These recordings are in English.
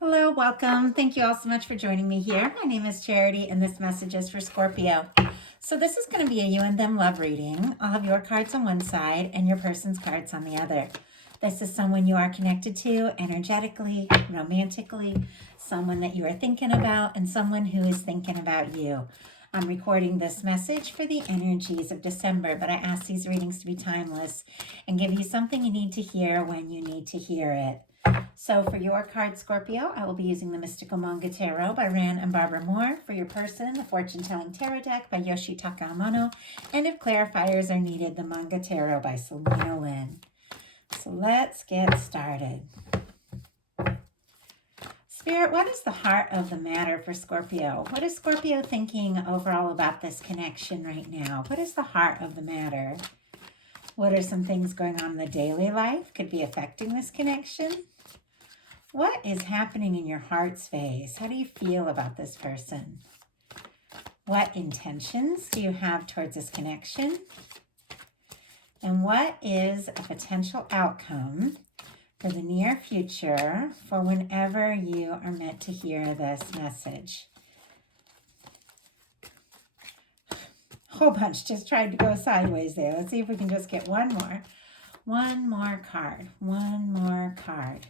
Hello, welcome. Thank you all so much for joining me here. My name is Charity, and this message is for Scorpio. So, this is going to be a you and them love reading. I'll have your cards on one side and your person's cards on the other. This is someone you are connected to energetically, romantically, someone that you are thinking about, and someone who is thinking about you. I'm recording this message for the energies of December, but I ask these readings to be timeless and give you something you need to hear when you need to hear it. So for your card, Scorpio, I will be using the Mystical Manga Tarot by Ran and Barbara Moore. For your person, the Fortune Telling Tarot Deck by Yoshitaka Amano. And if clarifiers are needed, the Manga Tarot by Selena Lynn. So let's get started. Spirit, what is the heart of the matter for Scorpio? What is Scorpio thinking overall about this connection right now? What is the heart of the matter? What are some things going on in the daily life could be affecting this connection? What is happening in your heart space? How do you feel about this person? What intentions do you have towards this connection? And what is a potential outcome for the near future for whenever you are meant to hear this message? Whole bunch just tried to go sideways there. Let's see if we can just get one more. One more card. One more card.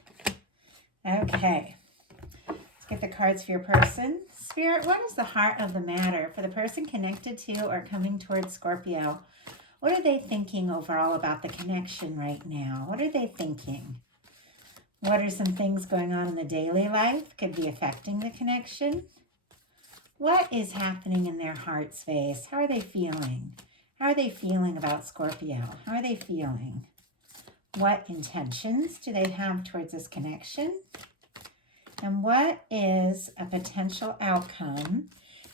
Okay. Let's get the cards for your person. Spirit, what is the heart of the matter for the person connected to or coming towards Scorpio? What are they thinking overall about the connection right now? What are they thinking? What are some things going on in the daily life could be affecting the connection? What is happening in their heart space? How are they feeling? How are they feeling about Scorpio? How are they feeling? What intentions do they have towards this connection? And what is a potential outcome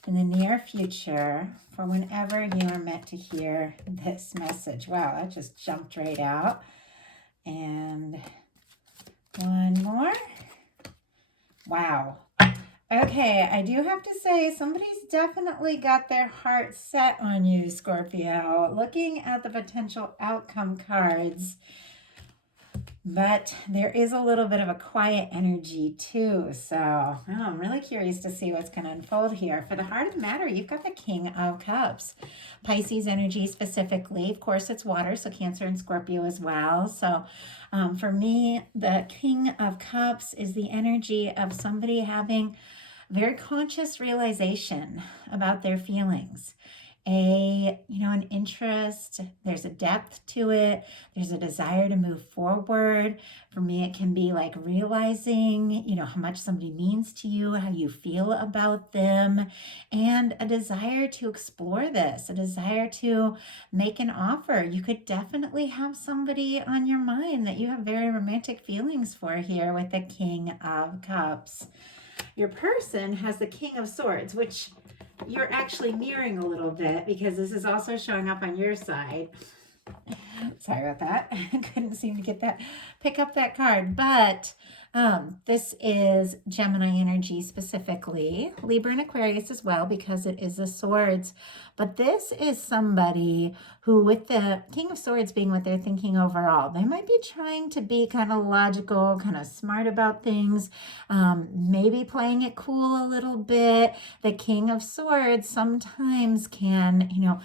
in the near future for whenever you are meant to hear this message? Wow, that just jumped right out. And one more. Wow. Okay, I do have to say somebody's definitely got their heart set on you, Scorpio. Looking at the potential outcome cards, but there is a little bit of a quiet energy too. So I'm really curious to see what's going to unfold here. For the heart of the matter, you've got the King of Cups. Pisces energy specifically. Of course, it's water, so Cancer and Scorpio as well. So for me, the King of Cups is the energy of somebody having very conscious realization about their feelings, an interest. There's a depth to it. There's a desire to move forward. For me, it can be like realizing, how much somebody means to you, how you feel about them, and a desire to explore this, a desire to make an offer. You could definitely have somebody on your mind that you have very romantic feelings for here with the King of Cups. Your person has the King of Swords, which you're actually mirroring a little bit because this is also showing up on your side. Sorry about that. I couldn't seem to pick up that card. But this is Gemini energy specifically, Libra and Aquarius as well, because it is the swords. But this is somebody who, with the King of Swords being what they're thinking overall, they might be trying to be kind of logical, kind of smart about things, maybe playing it cool a little bit. The King of Swords sometimes can,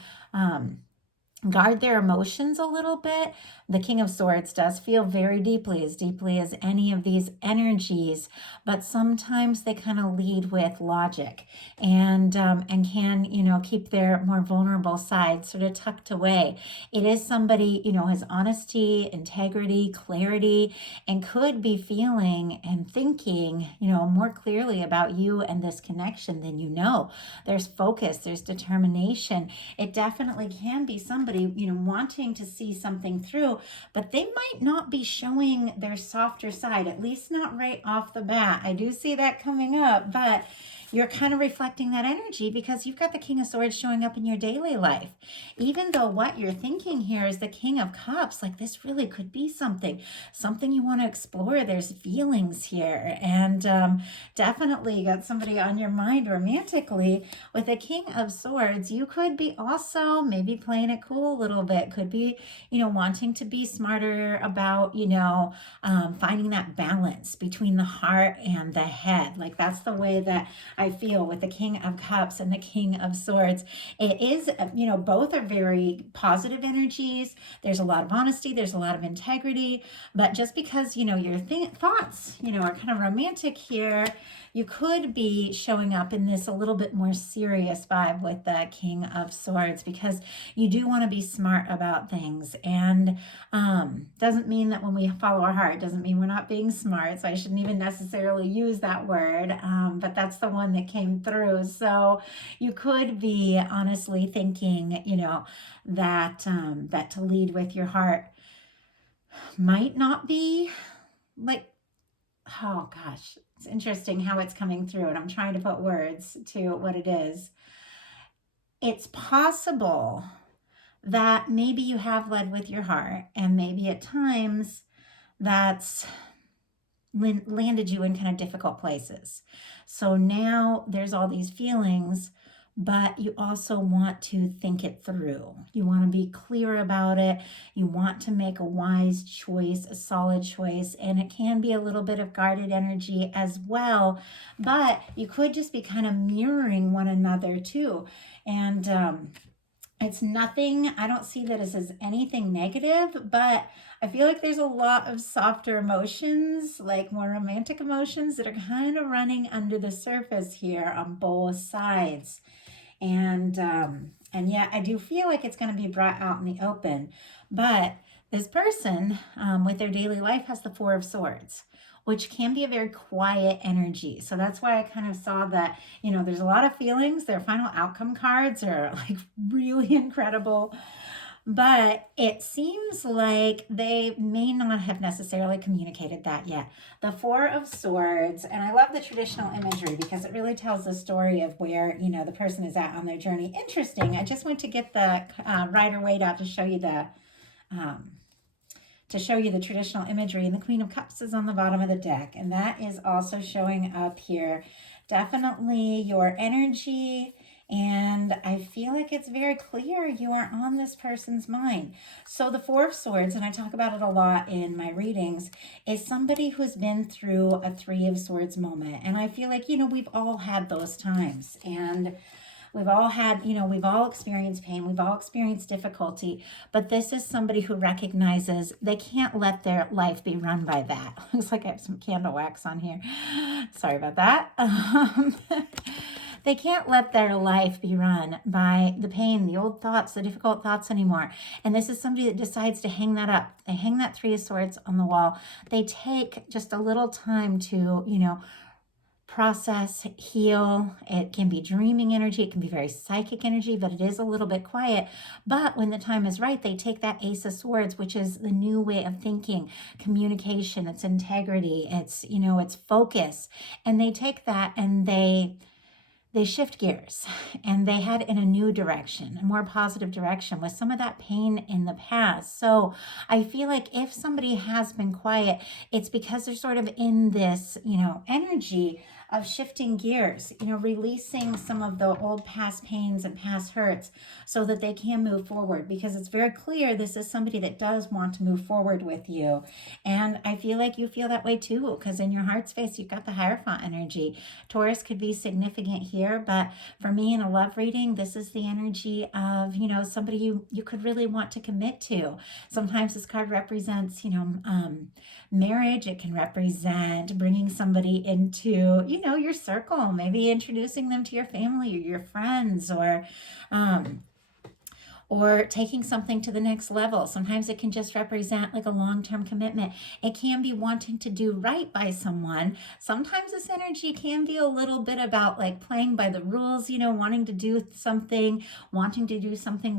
guard their emotions a little bit. The King of Swords does feel very deeply as any of these energies, but sometimes they kind of lead with logic and can, keep their more vulnerable side sort of tucked away. It is somebody, has honesty, integrity, clarity, and could be feeling and thinking, more clearly about you and this connection than you know. There's focus, there's determination. It definitely can be somebody, wanting to see something through, but they might not be showing their softer side, at least not right off the bat. I do see that coming up, but you're kind of reflecting that energy because you've got the King of Swords showing up in your daily life. Even though what you're thinking here is the King of Cups, like this really could be something you want to explore. There's feelings here, and definitely got somebody on your mind romantically. With the King of Swords, you could be also maybe playing it cool struggle a little bit. Could be, wanting to be smarter about, finding that balance between the heart and the head. Like that's the way that I feel with the King of Cups and the King of Swords. It is, both are very positive energies. There's a lot of honesty, there's a lot of integrity, but just because, your thoughts, are kind of romantic here, you could be showing up in this a little bit more serious vibe with the King of Swords, because you do want to be smart about things. And doesn't mean that when we follow our heart, doesn't mean we're not being smart. So I shouldn't even necessarily use that word, but that's the one that came through. So you could be honestly thinking, that that to lead with your heart might not be like, oh gosh, it's interesting how it's coming through, and I'm trying to put words to what it is. It's possible that maybe you have led with your heart, and maybe at times that's landed you in kind of difficult places. So now there's all these feelings, but you also want to think it through. You want to be clear about it. You want to make a wise choice, a solid choice, and it can be a little bit of guarded energy as well, but you could just be kind of mirroring one another too. And it's nothing, I don't see that as anything negative, but I feel like there's a lot of softer emotions, like more romantic emotions that are kind of running under the surface here on both sides. And yet I do feel like it's going to be brought out in the open. But this person with their daily life has the Four of Swords, which can be a very quiet energy. So that's why I kind of saw that, there's a lot of feelings. Their final outcome cards are like really incredible. But it seems like they may not have necessarily communicated that yet. The Four of Swords, and I love the traditional imagery because it really tells the story of where, the person is at on their journey. Interesting. I just went to get the Rider-Waite out to show you the traditional imagery, and the Queen of Cups is on the bottom of the deck, and that is also showing up here. Definitely your energy. And I feel like it's very clear you are on this person's mind. So the Four of Swords, and I talk about it a lot in my readings, is somebody who's been through a Three of Swords moment. And I feel like, we've all had those times. And we've all had, we've all experienced pain. We've all experienced difficulty. But this is somebody who recognizes they can't let their life be run by that. Looks like I have some candle wax on here. Sorry about that. They can't let their life be run by the pain, the old thoughts, the difficult thoughts anymore. And this is somebody that decides to hang that up. They hang that Three of Swords on the wall. They take just a little time to, process, heal. It can be dreaming energy. It can be very psychic energy, but it is a little bit quiet. But when the time is right, they take that Ace of Swords, which is the new way of thinking, communication, it's integrity, it's, it's focus. And they take that and they shift gears and they head in a new direction, a more positive direction with some of that pain in the past. So I feel like if somebody has been quiet, it's because they're sort of in this, energy of shifting gears, releasing some of the old past pains and past hurts so that they can move forward, because it's very clear this is somebody that does want to move forward with you. And I feel like you feel that way too, because in your heart space, you've got the Hierophant energy. Taurus could be significant here, but for me in a love reading, this is the energy of, somebody you could really want to commit to. Sometimes this card represents, marriage. It can represent bringing somebody into, your circle, maybe introducing them to your family or your friends, or taking something to the next level. Sometimes it can just represent like a long-term commitment. It can be wanting to do right by someone. Sometimes this energy can be a little bit about like playing by the rules, wanting to do something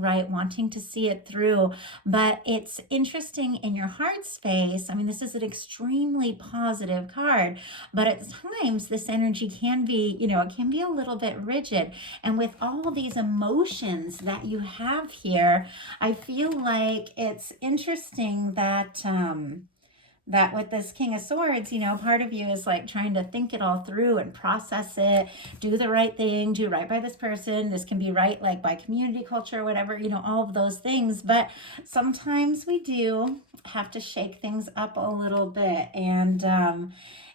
right, wanting to see it through. But it's interesting in your heart space. I mean, this is an extremely positive card, but at times this energy can be, it can be a little bit rigid. And with all these emotions that you have here, I feel like it's interesting that that with this King of Swords, you know, part of you is like trying to think it all through and process it, do the right thing, do right by this person. This can be right like by community culture or whatever, you know, all of those things. But sometimes we do have to shake things up a little bit. And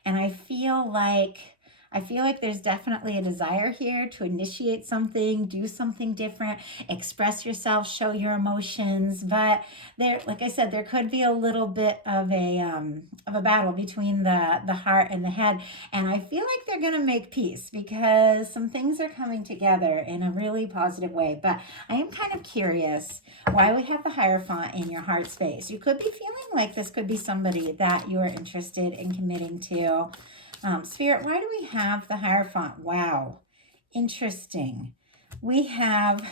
I feel like there's definitely a desire here to initiate something, do something different, express yourself, show your emotions. But there, like I said, there could be a little bit of a battle between the heart and the head. And I feel like they're going to make peace because some things are coming together in a really positive way. But I am kind of curious why we have the Hierophant in your heart space. You could be feeling like this could be somebody that you are interested in committing to. Spirit, why do we have the Hierophant? Wow, interesting. We have,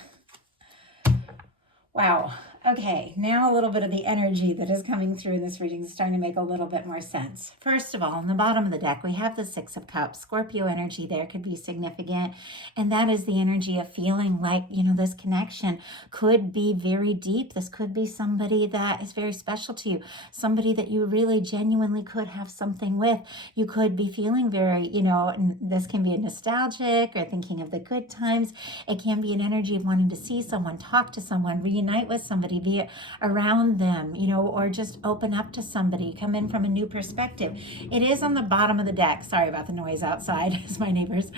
wow. Okay, now a little bit of the energy that is coming through this reading is starting to make a little bit more sense. First of all, on the bottom of the deck, we have the Six of Cups. Scorpio energy there could be significant. And that is the energy of feeling like, you know, this connection could be very deep. This could be somebody that is very special to you, somebody that you really genuinely could have something with. You could be feeling very, you know, this can be nostalgic or thinking of the good times. It can be an energy of wanting to see someone, talk to someone, reunite with somebody, be around them, you know, or just open up to somebody, come in from a new perspective. It is on the bottom of the deck. Sorry about the noise outside. It's my neighbors.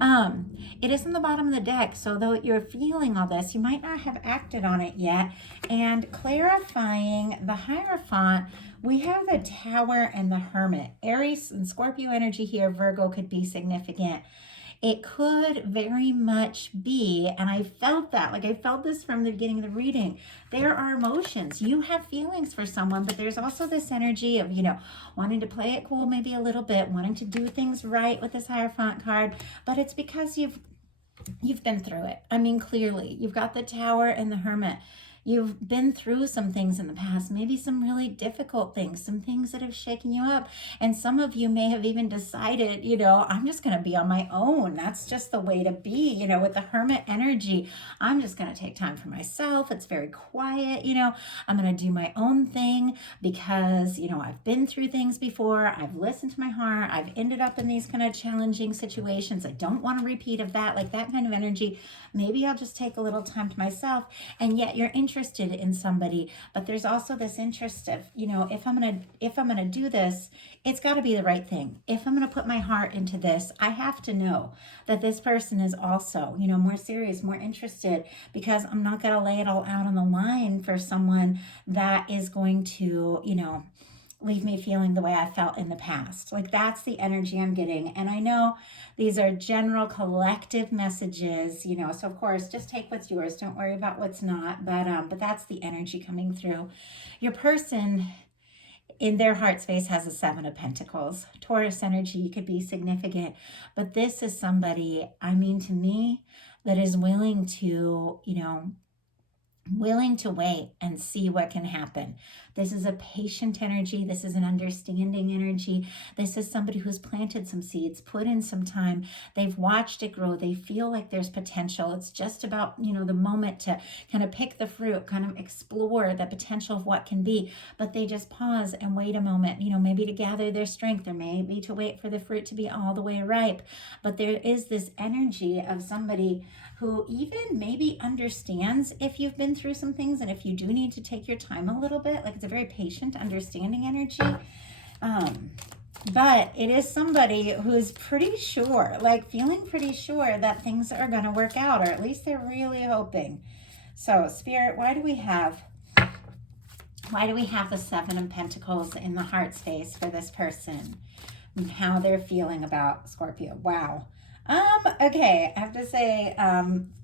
It is on the bottom of the deck. So though you're feeling all this, you might not have acted on it yet. And clarifying the Hierophant, we have the Tower and the Hermit. Aries and Scorpio energy here, Virgo could be significant. It could very much be, and I felt that, like I felt this from the beginning of the reading, there are emotions. You have feelings for someone, but there's also this energy of, you know, wanting to play it cool maybe a little bit, wanting to do things right with this Hierophant card, but it's because you've been through it. I mean, clearly, you've got the Tower and the Hermit. You've been through some things in the past, maybe some really difficult things, some things that have shaken you up. And some of you may have even decided, you know, I'm just going to be on my own. That's just the way to be, you know, with the Hermit energy. I'm just going to take time for myself. It's very quiet, you know, I'm going to do my own thing because, you know, I've been through things before. I've listened to my heart. I've ended up in these kind of challenging situations. I don't want a repeat of that, like that kind of energy. Maybe I'll just take a little time to myself. And yet you're interested in somebody, but there's also this interest of, you know, if I'm gonna do this, it's got to be the right thing. If I'm gonna put my heart into this, I have to know that this person is also, you know, more serious, more interested, because I'm not gonna lay it all out on the line for someone that is going to, you know, leave me feeling the way I felt in the past. Like that's the energy I'm getting. And I know these are general collective messages, you know, so of course just take what's yours. Don't worry about what's not. But that's the energy coming through. Your person in their heart space has a Seven of Pentacles. Taurus energy could be significant, but this is somebody, I mean, to me, that is willing to, you know, willing to wait and see what can happen. This is a patient energy. This is an understanding energy. This is somebody who's planted some seeds, put in some time. They've watched it grow. They feel like there's potential. It's just about, you know, the moment to kind of pick the fruit, kind of explore the potential of what can be. But they just pause and wait a moment, you know, maybe to gather their strength, or maybe to wait for the fruit to be all the way ripe. But there is this energy of somebody who even maybe understands if you've been through some things, and if you do need to take your time a little bit. Like it's a very patient, understanding energy. But it is somebody who's pretty sure, like feeling pretty sure that things are going to work out, or at least they're really hoping. So Spirit, why do we have the Seven of Pentacles in the heart space for this person and how they're feeling about Scorpio? Wow. Okay, I have to say,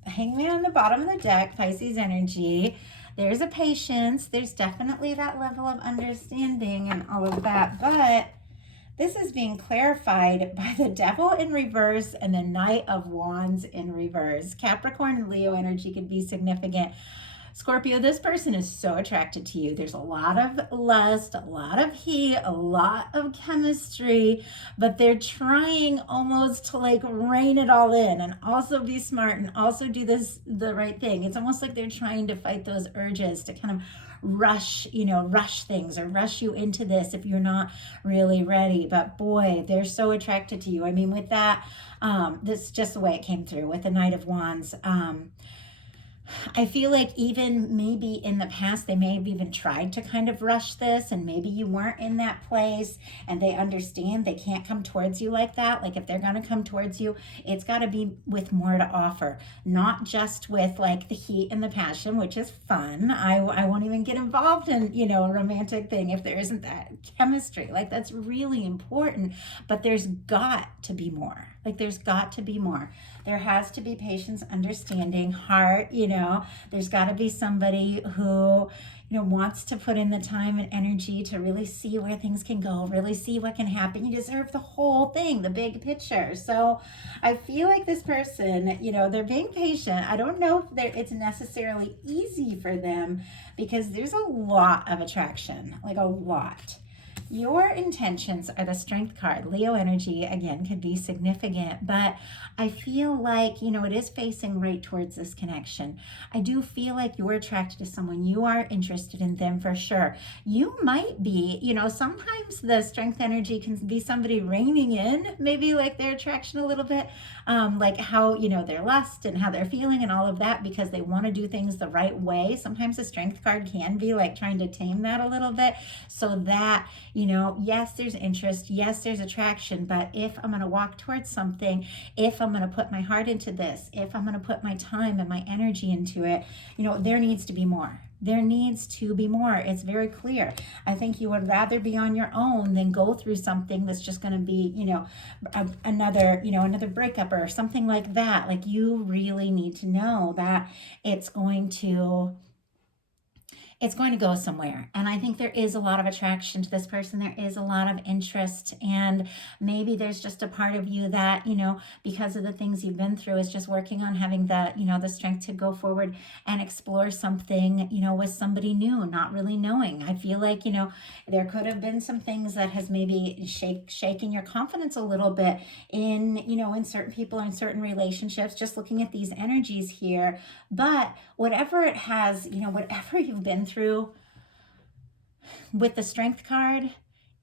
Hangman on the bottom of the deck, Pisces energy. There's a patience. There's definitely that level of understanding and all of that. But this is being clarified by the Devil in reverse and the Knight of Wands in reverse. Capricorn and Leo energy could be significant. Scorpio, this person is so attracted to you. There's a lot of lust, a lot of heat, a lot of chemistry, but they're trying almost to like rein it all in and also be smart and also do the right thing. It's almost like they're trying to fight those urges to kind of rush, rush things or rush you into this if you're not really ready. But boy, they're so attracted to you. I mean, with that, this is just the way it came through with the Knight of Wands. I feel like even maybe in the past, they may have even tried to kind of rush this, and maybe you weren't in that place and they understand they can't come towards you like that. Like if they're going to come towards you, it's got to be with more to offer, not just with like the heat and the passion, which is fun. I won't even get involved in, a romantic thing if there isn't that chemistry. Like that's really important, but there's got to be more. Like there's got to be more. There has to be patience, understanding, heart, there's got to be somebody who, wants to put in the time and energy to really see where things can go, really see what can happen. You deserve the whole thing, the big picture. So I feel like this person, they're being patient. I don't know if it's necessarily easy for them because there's a lot of attraction, like a lot. Your intentions are the Strength card. Leo energy, again, could be significant, but I feel like, it is facing right towards this connection. I do feel like you're attracted to someone. You are interested in them for sure. You might be, sometimes the Strength energy can be somebody reining in, maybe like their attraction a little bit, like how, their lust and how they're feeling and all of that because they want to do things the right way. Sometimes the Strength card can be like trying to tame that a little bit so that, yes, there's interest, yes, there's attraction, but if I'm going to walk towards something, if I'm going to put my heart into this, if I'm going to put my time and my energy into it, there needs to be more. There needs to be more. It's very clear. I think you would rather be on your own than go through something that's just going to be, another breakup or something like that. Like you really need to know that it's going to go somewhere. And I think there is a lot of attraction to this person. There is a lot of interest. And maybe there's just a part of you that, because of the things you've been through is just working on having the, the strength to go forward and explore something, with somebody new, not really knowing. I feel like, there could have been some things that has maybe shaken your confidence a little bit in, in certain people, in certain relationships, just looking at these energies here. But whatever it has, whatever you've been through with the Strength card,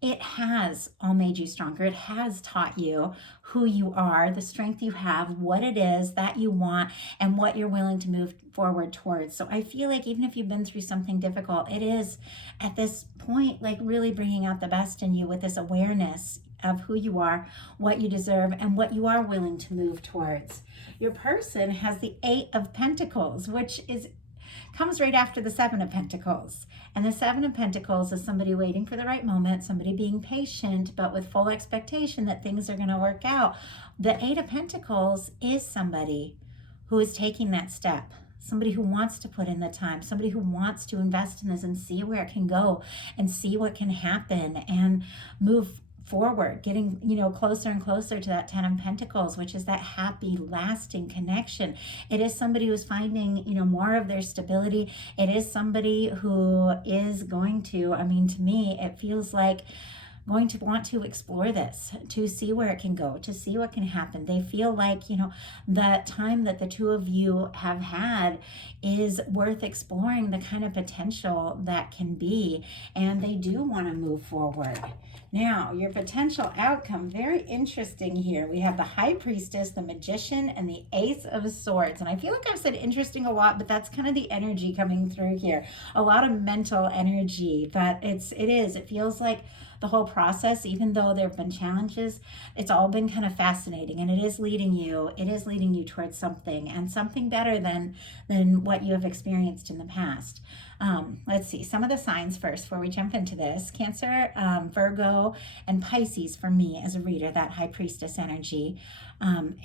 it has all made you stronger. It has taught you who you are, the strength you have, what it is that you want, and what you're willing to move forward towards. So I feel like even if you've been through something difficult, it is at this point like really bringing out the best in you with this awareness of who you are, what you deserve, and what you are willing to move towards. Your person has the 8 of Pentacles, which comes right after the 7 of Pentacles. And the 7 of Pentacles is somebody waiting for the right moment, somebody being patient, but with full expectation that things are going to work out. The 8 of Pentacles is somebody who is taking that step, somebody who wants to put in the time, somebody who wants to invest in this and see where it can go and see what can happen and move forward, getting, closer and closer to that 10 of Pentacles, which is that happy, lasting connection. It is somebody who's finding, more of their stability. It is somebody who is going to, to me, it feels like going to want to explore this, to see where it can go, to see what can happen. They feel like, the time that the two of you have had is worth exploring the kind of potential that can be, and they do want to move forward. Now, your potential outcome, very interesting here. We have the High Priestess, the Magician, and the Ace of Swords. And I feel like I've said interesting a lot, but that's kind of the energy coming through here. A lot of mental energy, but it feels like the whole process, even though there have been challenges, it's all been kind of fascinating, and it is leading you towards something, and something better than what you have experienced in the past. Let's see some of the signs first before we jump into this. Cancer, Virgo, and Pisces for me as a reader, that High Priestess energy.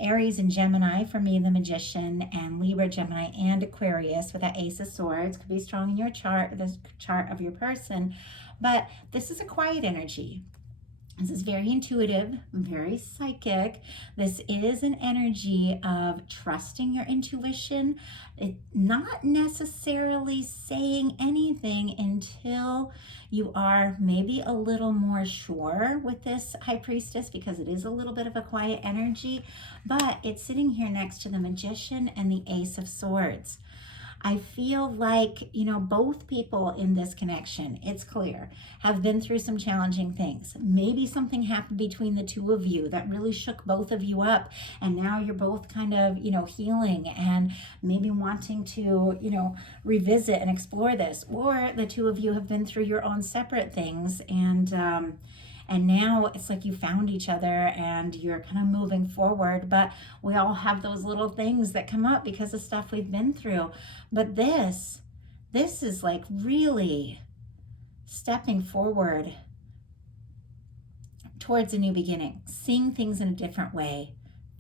Aries and Gemini for me, the Magician, and Libra, Gemini, and Aquarius with that Ace of Swords. Could be strong in your chart, the chart of your person. But this is a quiet energy. This is very intuitive, very psychic. This is an energy of trusting your intuition, not necessarily saying anything until you are maybe a little more sure with this High Priestess, because it is a little bit of a quiet energy, but it's sitting here next to the Magician and the Ace of Swords. I feel like, you know, both people in this connection, it's clear, have been through some challenging things. Maybe something happened between the two of you that really shook both of you up. And now you're both kind of, you know, healing and maybe wanting to, you know, revisit and explore this. Or the two of you have been through your own separate things, and now it's like you found each other and you're kind of moving forward. But we all have those little things that come up because of stuff we've been through. But this is like really stepping forward towards a new beginning, seeing things in a different way,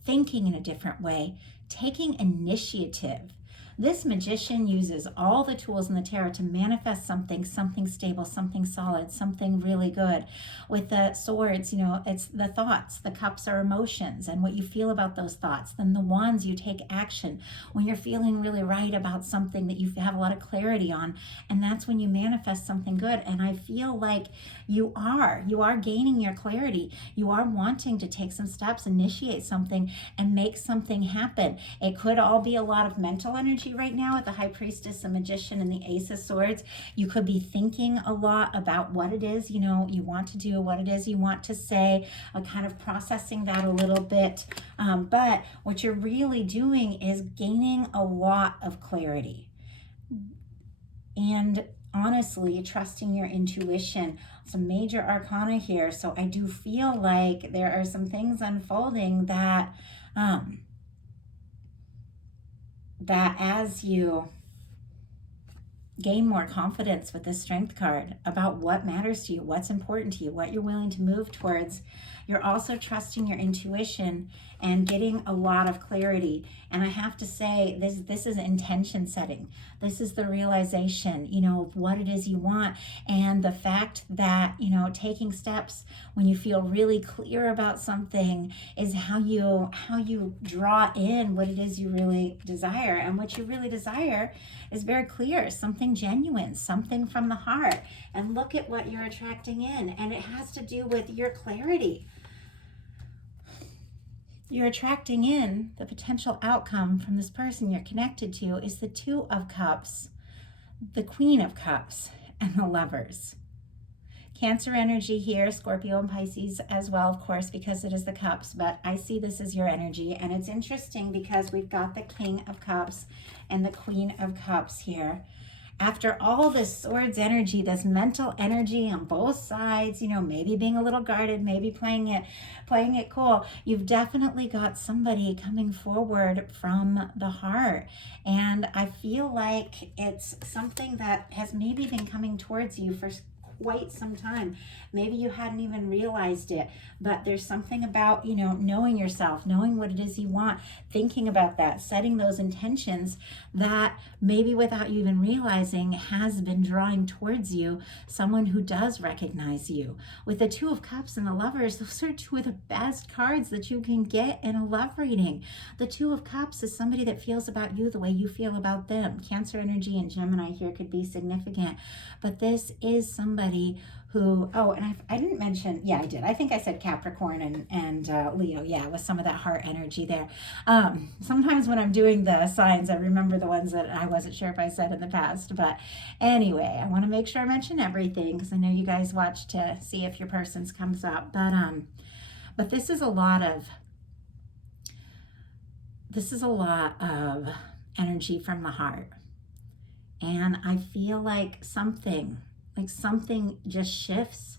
thinking in a different way, taking initiative. This magician uses all the tools in the tarot to manifest something stable, something solid, something really good. With the swords, you know, it's the thoughts. The cups are emotions and what you feel about those thoughts. Then the wands, you take action when you're feeling really right about something that you have a lot of clarity on. And that's when you manifest something good. And I feel like you are gaining your clarity. You are wanting to take some steps, initiate something, and make something happen. It could all be a lot of mental energy right now with the High Priestess, the Magician, and the Ace of Swords. You could be thinking a lot about what it is, you know, you want to do, what it is you want to say, kind of processing that a little bit. But what you're really doing is gaining a lot of clarity. And honestly, trusting your intuition. Some major arcana here. So I do feel like there are some things unfolding that that as you gain more confidence with this Strength card about what matters to you, what's important to you, what you're willing to move towards, you're also trusting your intuition and getting a lot of clarity. And I have to say, this is intention setting. This is the realization, you know, of what it is you want. And the fact that, you know, taking steps when you feel really clear about something is how you draw in what it is you really desire. And what you really desire is very clear, something genuine, something from the heart. And look at what you're attracting in. And it has to do with your clarity. You're attracting in the potential outcome from this person you're connected to is the Two of Cups, the Queen of Cups, and the Lovers. Cancer energy here, Scorpio and Pisces as well, of course, because it is the cups, but I see this as your energy. And it's interesting because we've got the King of Cups and the Queen of Cups here. After all this swords energy, this mental energy on both sides, you know, maybe being a little guarded, maybe playing it cool, you've definitely got somebody coming forward from the heart. And I feel like it's something that has maybe been coming towards you for quite some time. Maybe you hadn't even realized it, but there's something about, you know, knowing yourself, knowing what it is you want, thinking about that, setting those intentions that maybe without you even realizing has been drawing towards you someone who does recognize you. With the Two of Cups and the Lovers, those are two of the best cards that you can get in a love reading. The Two of Cups is somebody that feels about you the way you feel about them. Cancer energy and Gemini here could be significant, but this is somebody who, oh, and I didn't mention, yeah, I did. I think I said Capricorn and Leo, yeah, with some of that heart energy there. Sometimes when I'm doing the signs, I remember the ones that I wasn't sure if I said in the past. But anyway, I want to make sure I mention everything because I know you guys watch to see if your person's comes up. But this is a lot of energy from the heart. And I feel like something just shifts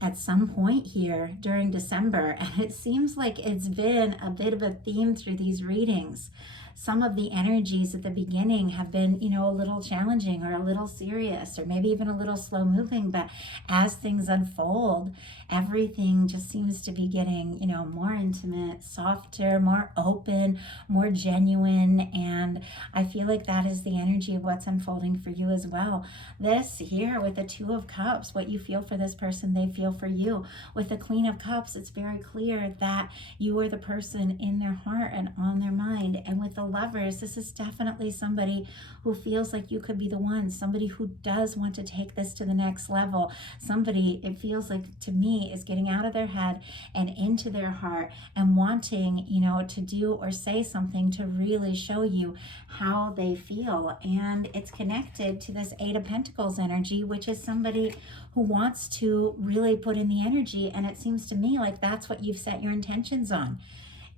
at some point here during December. And it seems like it's been a bit of a theme through these readings. Some of the energies at the beginning have been, you know, a little challenging or a little serious or maybe even a little slow moving. But as things unfold, everything just seems to be getting, you know, more intimate, softer, more open, more genuine. And I feel like that is the energy of what's unfolding for you as well. This here with the Two of Cups, what you feel for this person, they feel for you. With the Queen of Cups, it's very clear that you are the person in their heart and on their mind. And with the Lovers, this is definitely somebody who feels like you could be the one, somebody who does want to take this to the next level. Somebody, it feels like to me, is getting out of their head and into their heart and wanting, you know, to do or say something to really show you how they feel. And it's connected to this Eight of Pentacles energy, which is somebody who wants to really put in the energy. And it seems to me like that's what you've set your intentions on.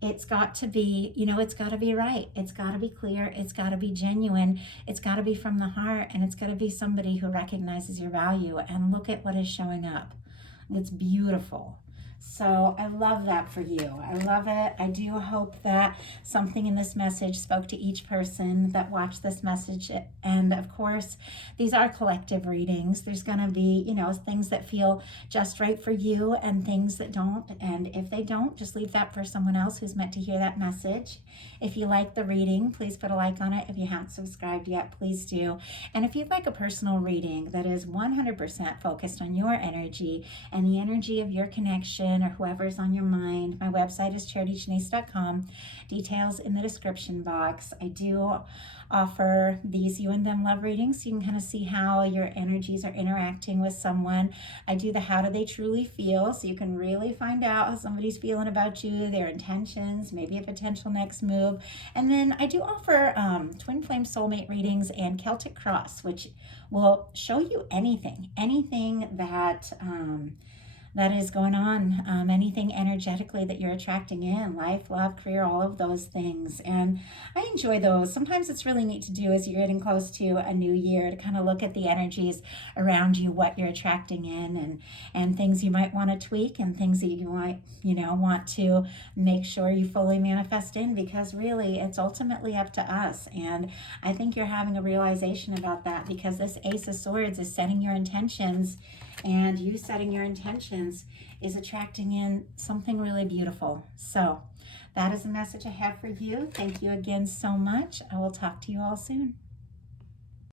It's got to be, you know, it's got to be right. It's got to be clear. It's got to be genuine. It's got to be from the heart. And it's got to be somebody who recognizes your value. And look at what is showing up. It's beautiful. So I love that for you. I love it. I do hope that something in this message spoke to each person that watched this message. And of course, these are collective readings. There's going to be, you know, things that feel just right for you and things that don't. And if they don't, just leave that for someone else who's meant to hear that message. If you like the reading, please put a like on it. If you haven't subscribed yet, please do. And if you'd like a personal reading that is 100% focused on your energy and the energy of your connection, or whoever's on your mind, my website is charityshanice.com. Details in the description box. I do offer these you and them love readings, so you can kind of see how your energies are interacting with someone. I do the how do they truly feel, so you can really find out how somebody's feeling about you, their intentions, maybe a potential next move. And then I do offer twin flame soulmate readings and Celtic cross, which will show you anything that that is going on, anything energetically that you're attracting in, life, love, career, all of those things. And I enjoy those. Sometimes it's really neat to do as you're getting close to a new year, to kind of look at the energies around you, what you're attracting in, and things you might want to tweak and things that you might, you know, want to make sure you fully manifest in, because really it's ultimately up to us. And I think you're having a realization about that, because this Ace of Swords is setting your intentions, and you setting your intentions is attracting in something really beautiful. So that is the message I have for you. Thank you again so much. I will talk to you all soon.